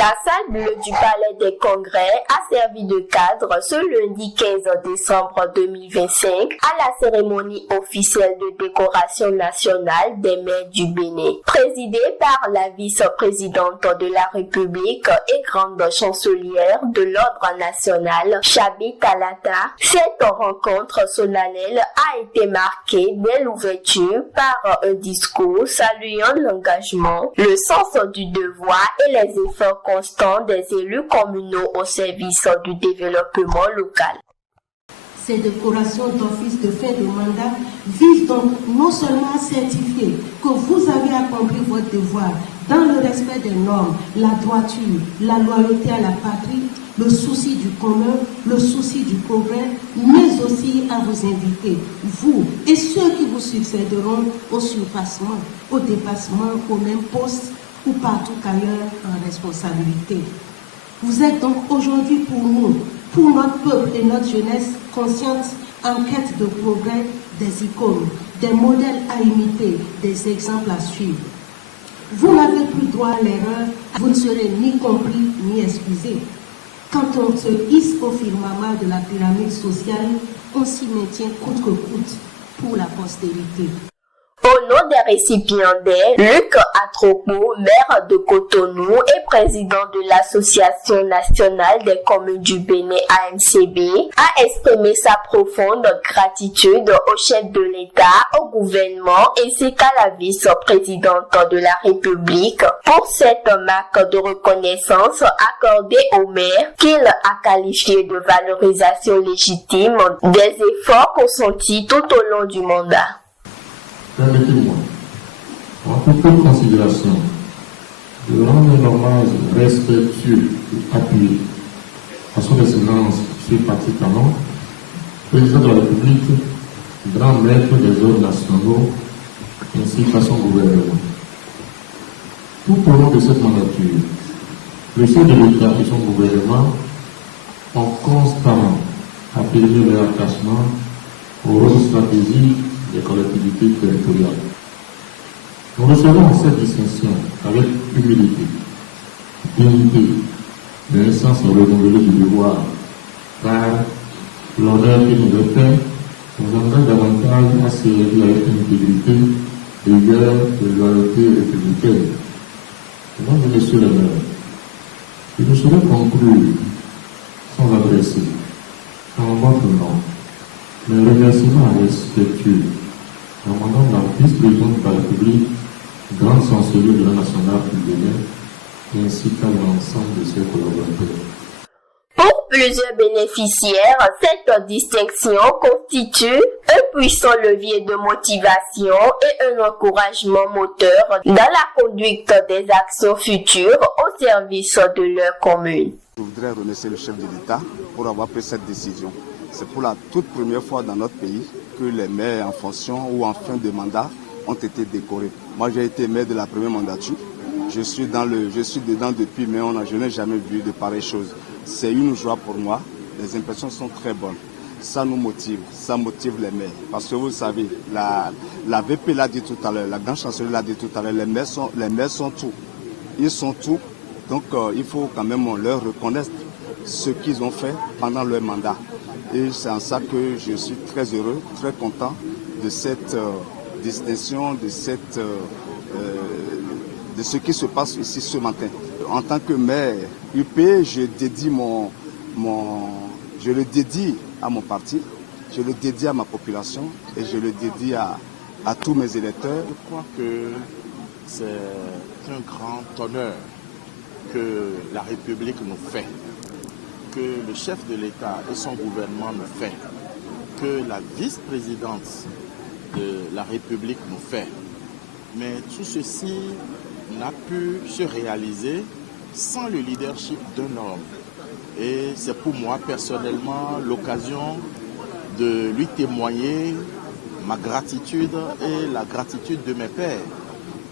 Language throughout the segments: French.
La salle bleue du Palais des Congrès a servi de cadre ce lundi 15 décembre 2025 à la cérémonie officielle de décoration nationale des maires du Bénin. Présidée par la vice-présidente de la République et grande chancelière de l'Ordre national, Chabi Talata, cette rencontre solennelle a été marquée dès l'ouverture par un discours saluant l'engagement, le sens du devoir et les efforts constants des élus communaux au service du développement local. Ces décorations d'office de fin de mandat visent donc non seulement à certifier que vous avez accompli votre devoir dans le respect des normes, la droiture, la loyauté à la patrie, le souci du commun, le souci du progrès, mais aussi à vous inviter, vous et ceux qui vous succéderont au surpassement, au dépassement, au même poste ou partout ailleurs en responsabilité. Vous êtes donc aujourd'hui pour nous, pour notre peuple et notre jeunesse consciente en quête de progrès, des icônes, des modèles à imiter, des exemples à suivre. Vous n'avez plus droit à l'erreur, vous ne serez ni compris ni excusé. Quand on se hisse au firmament de la pyramide sociale, on s'y maintient coûte que coûte pour la postérité. Au nom des récipiendaires, Luc Atropo, maire de Cotonou et président de l'Association nationale des communes du Bénin AMCB, a exprimé sa profonde gratitude au chef de l'État, au gouvernement ainsi qu'à la vice-présidente de la République pour cette marque de reconnaissance accordée aux maires qu'il a qualifiée de valorisation légitime des efforts consentis tout au long du mandat. Permettez-moi, en toute considération, de rendre un hommage respectueux et appuyé à son excellence M. Patrick Talon, président de la République, grand maître des ordres nationaux, ainsi qu'à son gouvernement. Tout au long de cette mandature, le chef de l'État et son gouvernement ont constamment affirmé leur attachement au rôle stratégique des collectivités territoriales. Nous recevons cette distinction avec humilité, dignité, mais un sens renouvelé du devoir, car l'honneur qui nous est fait nous engage davantage à servir avec intégrité, rigueur et loyauté républicaine. Mesdames et messieurs les maires, je ne saurais conclure sans adresser en votre nom mes remerciements respectueux en demandant la vice-présidente de la République, grande chancelière de la nationale du Bénin, ainsi qu'à l'ensemble de ses collaborateurs. Pour plusieurs bénéficiaires, cette distinction constitue un puissant levier de motivation et un encouragement moteur dans la conduite des actions futures au service de leur commune. Je voudrais remercier le chef de l'État pour avoir pris cette décision. C'est pour la toute première fois dans notre pays que les maires en fonction ou en fin de mandat ont été décorés. Moi, j'ai été maire de la première mandature. Je suis dedans depuis, mais je n'ai jamais vu de pareilles choses. C'est une joie pour moi. Les impressions sont très bonnes. Ça nous motive, ça motive les maires. Parce que vous savez, la VP l'a dit tout à l'heure, la grande chancelière l'a dit tout à l'heure, les maires sont tout. Ils sont tout. Donc, il faut quand même leur reconnaître ce qu'ils ont fait pendant leur mandat. Et c'est en ça que je suis très heureux, très content de cette distinction, de ce qui se passe ici ce matin. En tant que maire UP, je le dédie à mon parti, je le dédie à ma population et je le dédie à tous mes électeurs. Je crois que c'est un grand honneur que la République nous fait, que le chef de l'État et son gouvernement nous fait, que la vice-présidente de la République nous fait. Mais tout ceci n'a pu se réaliser sans le leadership d'un homme. Et c'est pour moi personnellement l'occasion de lui témoigner ma gratitude et la gratitude de mes pairs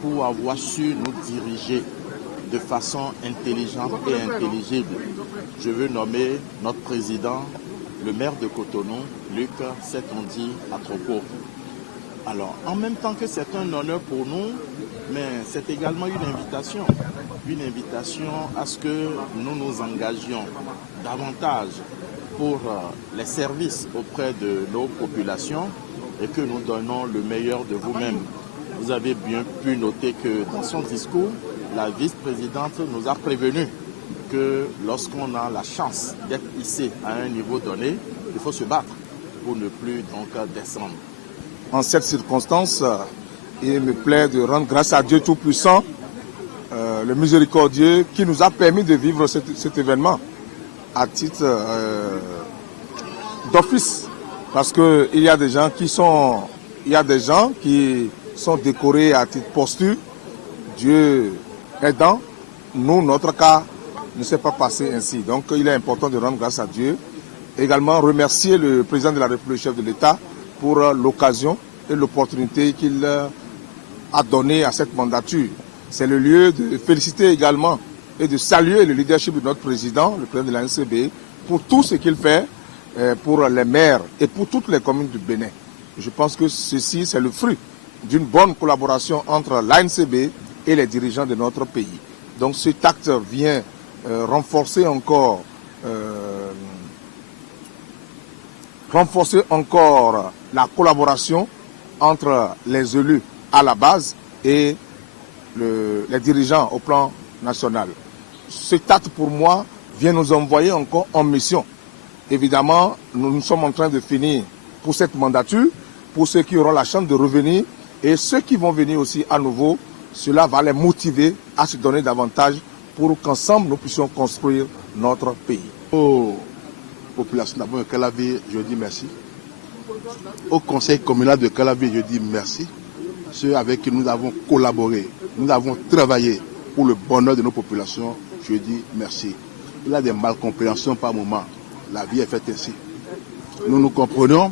pour avoir su nous diriger de façon intelligente et intelligible. Je veux nommer notre président, le maire de Cotonou, Luc Atropo. Alors, en même temps que c'est un honneur pour nous, mais c'est également une invitation. une invitation à ce que nous nous engagions davantage pour les services auprès de nos populations et que nous donnons le meilleur de vous-même. Vous avez bien pu noter que dans son discours, la vice-présidente nous a prévenu que lorsqu'on a la chance d'être hissé à un niveau donné, il faut se battre pour ne plus donc descendre. En cette circonstance, il me plaît de rendre grâce à Dieu Tout-Puissant, le miséricordieux, qui nous a permis de vivre cet événement à titre d'office. Parce qu'il y a des gens qui sont décorés à titre posthume. Dieu aidant, nous, notre cas ne s'est pas passé ainsi. Donc il est important de rendre grâce à Dieu. Également remercier le président de la République, chef de l'État, pour l'occasion et l'opportunité qu'il a donnée à cette mandature. C'est le lieu de féliciter également et de saluer le leadership de notre président, le président de la NCB, pour tout ce qu'il fait pour les maires et pour toutes les communes du Bénin. Je pense que ceci, c'est le fruit d'une bonne collaboration entre l'ANCB et les dirigeants de notre pays. Donc cet acte vient renforcer encore la collaboration entre les élus à la base et les dirigeants au plan national. Cet acte, pour moi, vient nous envoyer encore en mission. Évidemment, nous sommes en train de finir pour cette mandature, pour ceux qui auront la chance de revenir et ceux qui vont venir aussi à nouveau, cela va les motiver à se donner davantage pour qu'ensemble nous puissions construire notre pays. Aux populations d'abord de Calavi, je dis merci. Au conseil communal de Calavi, je dis merci. Ceux avec qui nous avons collaboré, nous avons travaillé pour le bonheur de nos populations, je dis merci. Il y a des malcompréhensions par moment. La vie est faite ainsi. Nous nous comprenons,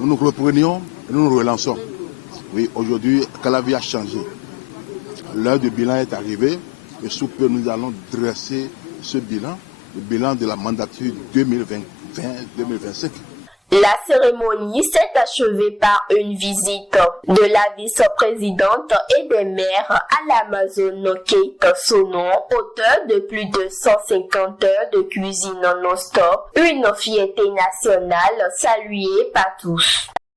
nous nous reprenions et nous nous relançons. Oui, aujourd'hui, Calavi a changé. L'heure du bilan est arrivée et sous peu nous allons dresser ce bilan, le bilan de la mandature 2020-2025. La cérémonie s'est achevée par une visite de la vice-présidente et des maires à l'Amazone Kate Sonon, auteur de plus de 150 heures de cuisine non-stop, une fierté nationale saluée par tous.